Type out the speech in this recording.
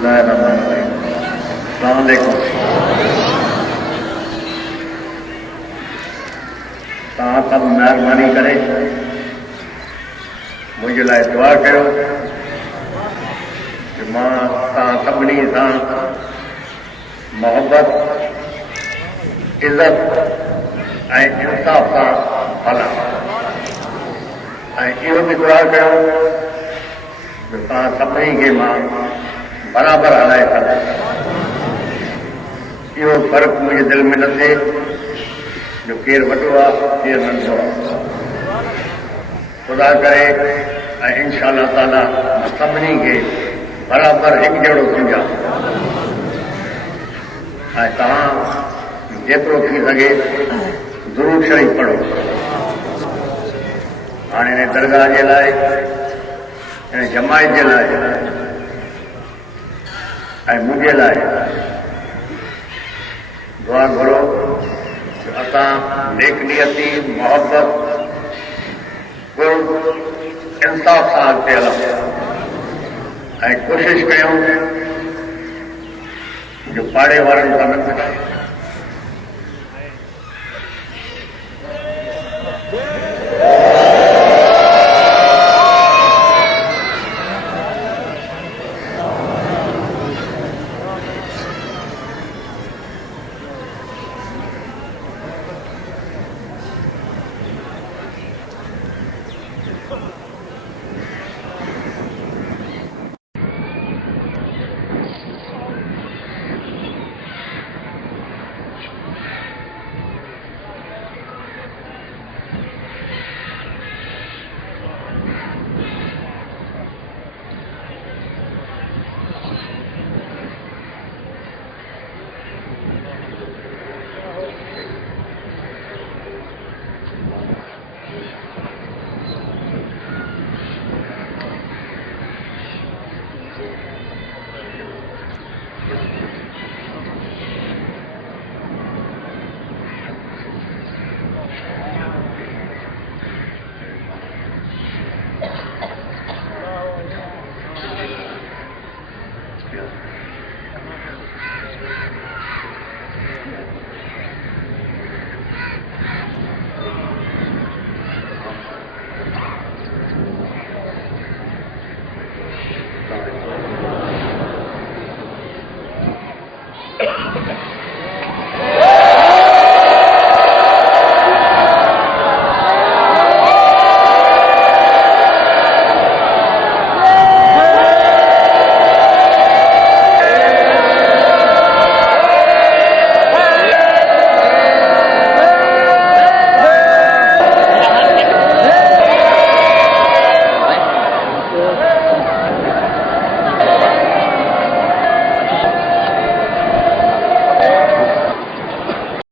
बिस्मिल्लाहिर्रहमानिर्रहीम। अस्सलाम वालेकुम। तव्हां सभु महिरबानी करे मुंहिंजे लाइ दुआ कयो कि मां तव्हां सभिनी सां मोहबत इज़त ऐं इंसाफ़ सां हलां ऐं इहो बि दुआ कयो कि तव्हां सभिनी खे मां बराबरि हलाए सघां। इहो फ़र्क़ु मुंहिंजे दिलि में न थिए जो केरु वॾो आहे केरु नंढो आहे। ख़ुदा करे ऐं इंशा अल्लाह ताला सभिनी खे बराबरि हिकु जहिड़ो सम्झां ऐं तव्हां जेतिरो थी सघे ज़रूरु शरीफ़ पढ़ो। हाणे हिन दरगाह जे लाइ हिन जमायत जे लाइ ऐं मुंहिंजे लाइ दुआ घुरो कि असां नेकनियती मोहबत इंसाफ़ सां अॻिते हलूं ऐं कोशिशि कयूं जो पाड़े वारनि सां न पिटायूं।